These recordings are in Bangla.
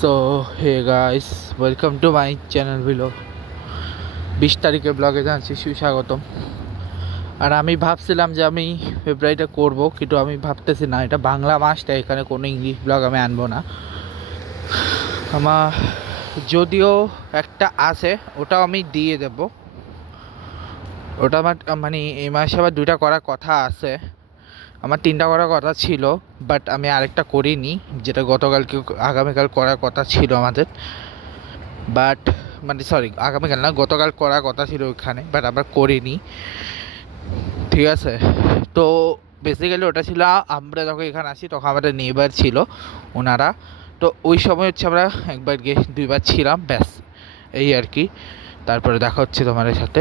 So hey guys, welcome to my channel ভিলো। 20 তারিখের ব্লগে জানাচ্ছি সুস্বাগতম। আর আমি ভাবছিলাম যে আমি ফেব্রুয়ারিটা করব, কিন্তু আমি ভাবতেছি না, এটা বাংলা মাসটা, এখানে কোনো ইংলিশ ব্লগ আমি আনবো না। আমার যদিও একটা আছে, ওটাও আমি দিয়ে দেব। ওটা আমার মানে এই মাসে আবার 2টা করার কথা আছে। আমার 3টা করার কথা ছিল, বাট আমি আরেকটা করিনি, যেটা গতকালকে আগামীকাল করার কথা ছিল আমাদের। বাট মানে সরি, আগামীকাল না, গতকাল করার কথা ছিল ওইখানে, বাট আমরা করিনি। ঠিক আছে, তো বেসিক্যালি ওটা ছিল আমরা যখন এখানে আসি তখন আমাদের নেইবার ছিল ওনারা। তো ওই সময় হচ্ছে আমরা একবার গিয়ে 2বার ছিলাম, ব্যাস এই আর কি। তারপরে দেখা হচ্ছে তোমাদের সাথে।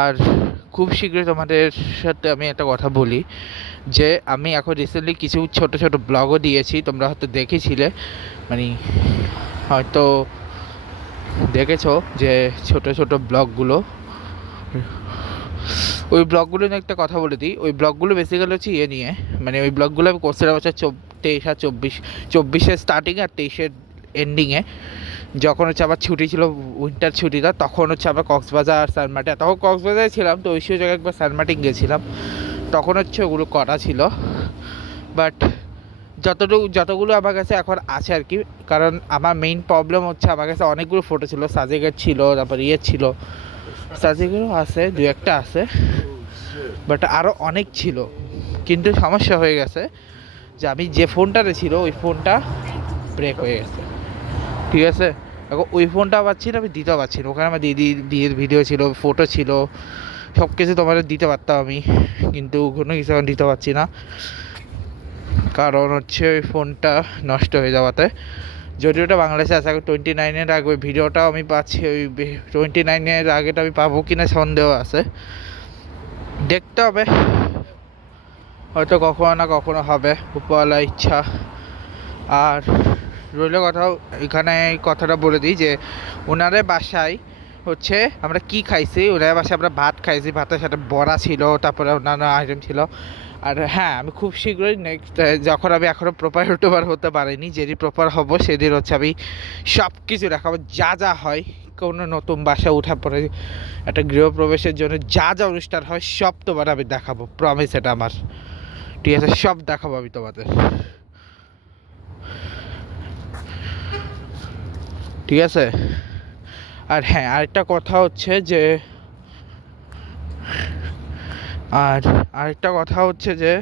আর খুব শীঘ্রই তোমাদের সাথে আমি একটা কথা বলি, যে আমি এখন রিসেন্টলি কিছু ছোট ছোট ব্লগও দিয়েছি, তোমরা হয়তো দেখেছিলে, মানে হয়তো দেখেছো যে ছোট ছোট ব্লগগুলো। ওই ব্লগগুলো নিয়ে একটা কথা বলে দিই। ওই ব্লগগুলো বেসিক্যালি হচ্ছে ইয়ে নিয়ে, মানে ওই ব্লগগুলো আমি করছিলাম হচ্ছে 23 আর 24 স্টার্টিংয়ে আর 23 এন্ডিংয়ে, যখন হচ্ছে আবার ছুটি ছিল, উইন্টার ছুটিটা, তখন হচ্ছে আবার কক্সবাজার সানমার্টিন, তখন কক্সবাজারে ছিলাম, তো ওই জায়গায় একবার সানমার্টিন গেছিলাম, তখন হচ্ছে ওগুলো করা ছিল। বাট যতগুলো আমার কাছে এখন আছে আর কি, কারণ আমার মেইন প্রবলেম হচ্ছে আমার কাছে অনেকগুলো ফটো ছিল, সাজেকের ছিল, তারপর ইয়ে ছিল, সাজেকেরও আছে, 2-1টা আছে, বাট আরও অনেক ছিল। কিন্তু সমস্যা হয়ে গেছে যে আমি যে ফোনটাতে ছিল ওই ফোনটা ব্রেক হয়ে গেছে। ঠিক আছে, এখন ওই ফোনটা পাচ্ছি না, আমি দিতেও পারছি না। ওখানে আমার দিদির ভিডিও ছিল, ফটো ছিল, সব কিছু তোমাদের দিতে পারতাম আমি, কিন্তু কোনো কিছু এখন দিতে পারছি না, কারণ হচ্ছে ওই ফোনটা নষ্ট হয়ে যাওয়াতে। যদিও ওটা বাংলাদেশে আছে, 29-এর আগে ওই ভিডিওটাও আমি পাচ্ছি, ওই 29-এর আগেটা আমি পাবো কিনা সন্দেহ আছে, দেখতে হবে, হয়তো কখনো না কখনো হবে, উপরওয়ালা ইচ্ছা। আর রইল কথাও, এখানে কথাটা বলে দিই যে ওনাদের বাসায় হচ্ছে আমরা কি খাইছি, ওনাদের বাসায় আমরা ভাত খাইছি, ভাতের সাথে বড়া ছিল, তারপরে অন্যান্য আইটেম ছিল। আর হ্যাঁ, আমি খুব শীঘ্রই নেক্সট, যখন আমি এখনও প্রপার ইউটিউবার হতে পারিনি, যেদিন প্রপার হব সেদিন হচ্ছে আমি সব কিছু দেখাবো, যা যা হয় কোনো নতুন বাসা ওঠার পরে একটা গৃহপ্রবেশের জন্য যা যা অনুষ্ঠান হয় সব তোমার আমি দেখাবো, প্রমিস, এটা আমার। ঠিক আছে, সব দেখাবো আমি তোমাদের। ঠিক আছে। আর হ্যাঁ, আরেকটা কথা হচ্ছে যে যে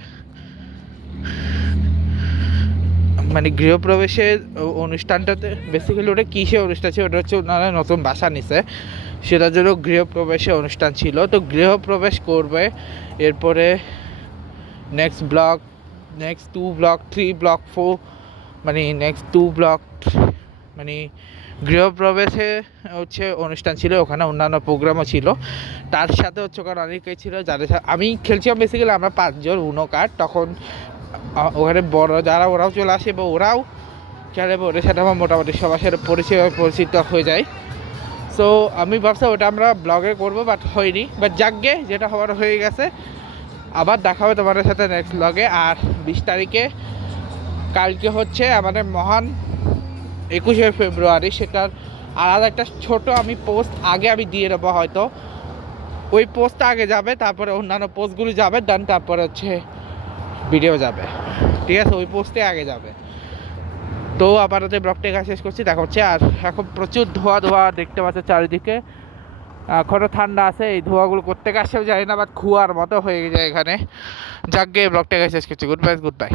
মানে গৃহপ্রবেশের অনুষ্ঠানটাতে বেসিক্যালি ওটা কিসের অনুষ্ঠান ছিল, ওটা হচ্ছে ওনারা নতুন বাসা নিছে, সেটার জন্য গৃহপ্রবেশের অনুষ্ঠান ছিল। তো গৃহপ্রবেশ করবে, এরপরে নেক্সট 2 ব্লগ 3 ব্লগ 4, মানে নেক্সট 2 ব্লগ, মানে গৃহপ্রবেশে হচ্ছে অনুষ্ঠান ছিল, ওখানে অন্যান্য প্রোগ্রামও ছিল, তার সাথে হচ্ছে ওখানে অনেকেই ছিল যাদের সাথে আমি খেলছিলাম। বেসিক্যালি আমরা 5 জন উনো কার্ড, তখন ওখানে বড় যারা ওরাও চলে আসে বা ওরাও খেলে, ওদের সাথে আমার মোটামুটি সবার সাথে পরিচিত হয়ে যায়। সো আমি ভাবছিলাম ওটা আমরা ব্লগে করবো, বাট হয়নি, বাট যাকগে, যেটা হওয়ার হয়ে গেছে। আবার দেখা হবে তোমাদের সাথে নেক্সট ব্লগে। আর 20 তারিখে কালকে হচ্ছে আমাদের মহান 21শে ফেব্রুয়ারি, সেটার আলাদা একটা ছোট আমি পোস্ট আগে আমি দিয়ে দেবো, হয়তো ওই পোস্টটা আগে যাবে, তারপরে অন্যান্য পোস্টগুলি যাবে, দেন তারপরে হচ্ছে ভিডিও যাবে। ঠিক আছে, ওই পোস্টে আগে যাবে। তো আপাতত ব্লগটা এখানে শেষ করছি, দেখা হচ্ছে। আর এখন প্রচুর ধোয়া দেখতে পাচ্ছ চারিদিকে, এখনও ঠান্ডা আছে, এই ধোয়াগুলো করতে আসেও যায় না, বাট খুয়ার মতো হয়ে যায় এখানে। যাক গে, ব্লগটা এখানে শেষ করছি। Good bye.